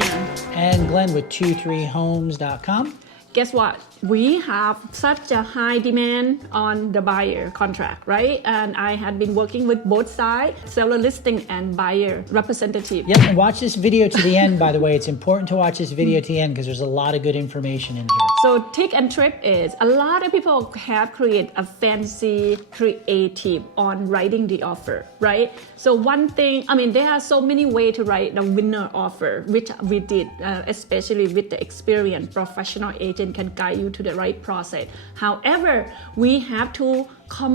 here. And Glenn with 23homes.com. Guess what? We have such a high demand on the buyer contract, right? And I had been working with both sides, seller listing and buyer representative. Yep, and watch this video to the end, by the way. It's important to watch this video to the end because there's a lot of good information in here. So trick and trip is a lot of people have created a fancy creative on writing the offer, right? So one thing, I mean, there are so many ways to write the winner offer, which we did, especially with the experienced professional agent can guide you to the right process. However, we have to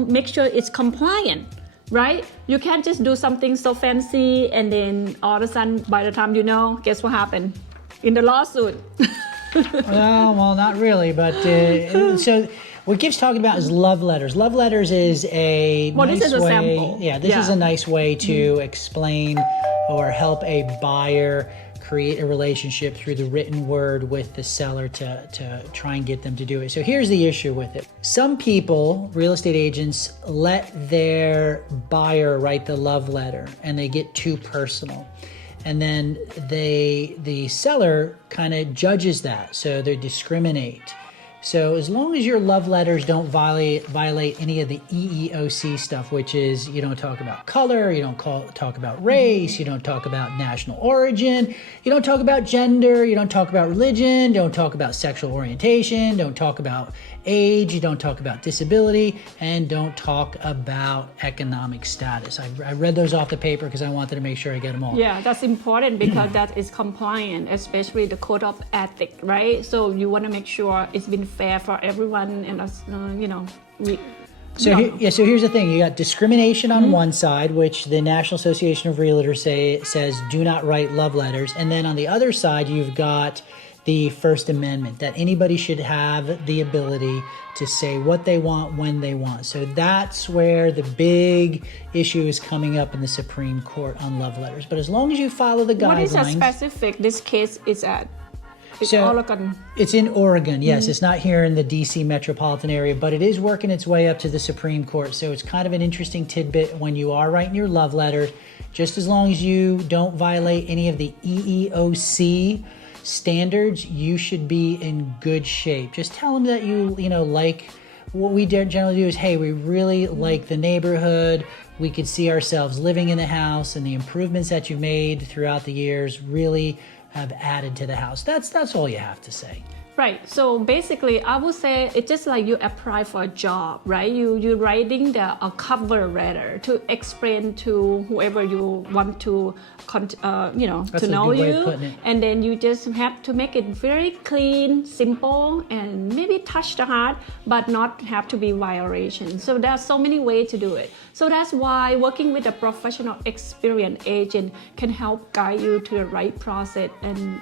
make sure it's compliant, right? You can't just do something so fancy and then all of a sudden, by the time you know, guess what happened? In the lawsuit. Well, not really, but so what Gift's talking about is love letters. Love letters is a nice this is a way. sample. Yeah, this is a nice way to explain or help a buyer create a relationship through the written word with the seller to try and get them to do it. So here's the issue with it. Some people, real estate agents, let their buyer write the love letter and they get too personal. And then the seller kind of judges that, so they discriminate. So as long as your love letters don't violate any of the EEOC stuff, which is you don't talk about color, you don't talk about race, you don't talk about national origin, you don't talk about gender, you don't talk about religion, don't talk about sexual orientation, don't talk about age, you don't talk about disability, and don't talk about economic status. I read those off the paper because I wanted to make sure I get them all. Yeah, that's important because that is compliant, especially the code of ethics, right? So you want to make sure it's been fair for everyone, and So here's the thing. You got discrimination on one side, which the National Association of Realtors says do not write love letters. And then on the other side, you've got the First Amendment, that anybody should have the ability to say what they want when they want. So that's where the big issue is coming up in the Supreme Court on love letters. But as long as you follow the guidelines. What is a specific this case is at? It's Oregon. It's in Oregon, yes. It's not here in the DC metropolitan area, but it is working its way up to the Supreme Court. So it's kind of an interesting tidbit when you are writing your love letter. Just as long as you don't violate any of the EEOC standards, you should be in good shape. Just tell them that you like what we generally do is, hey, we really like the neighborhood. We could see ourselves living in the house, and the improvements that you've made throughout the years really have added to the house. That's all you have to say. Right. So basically, I would say it's just like you apply for a job, right? You're writing a cover letter to explain to whoever you want to, to know you, and then you just have to make it very clean, simple, and maybe touch the heart, but not have to be violation. So there's so many ways to do it. So that's why working with a professional, experienced agent can help guide you to the right process and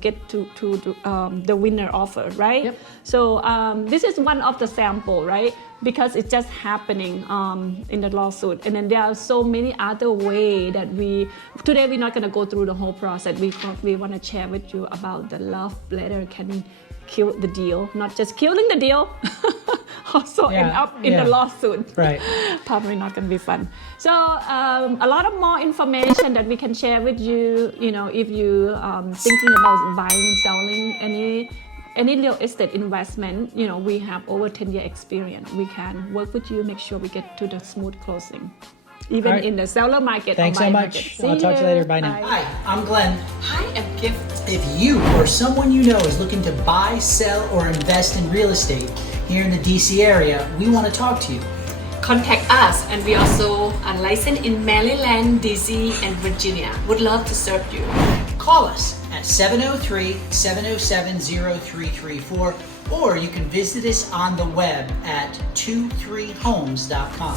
get to the winner offer, right? Yep. So this is one of the sample, right? Because it's just happening in the lawsuit, and then there are so many other ways that today we're not going to go through the whole process. We want to share with you about the love letter can kill the deal, not just killing the deal, also end up in the lawsuit. Right. Probably not going to be fun. So a lot of more information that we can share with you, if you thinking about buying, selling any real estate investment, we have over 10-year experience. We can work with you, make sure we get to the smooth closing, even in the seller market. Thanks so much. I'll talk to you later. Bye now. Hi, I'm Glenn. Hi, I'm Gift. If you or someone you know is looking to buy, sell, or invest in real estate here in the DC area, we want to talk to you. Contact us, and we also are licensed in Maryland, DC, and Virginia. Would love to serve you. Call us at 703-707-0334, or you can visit us on the web at 23homes.com.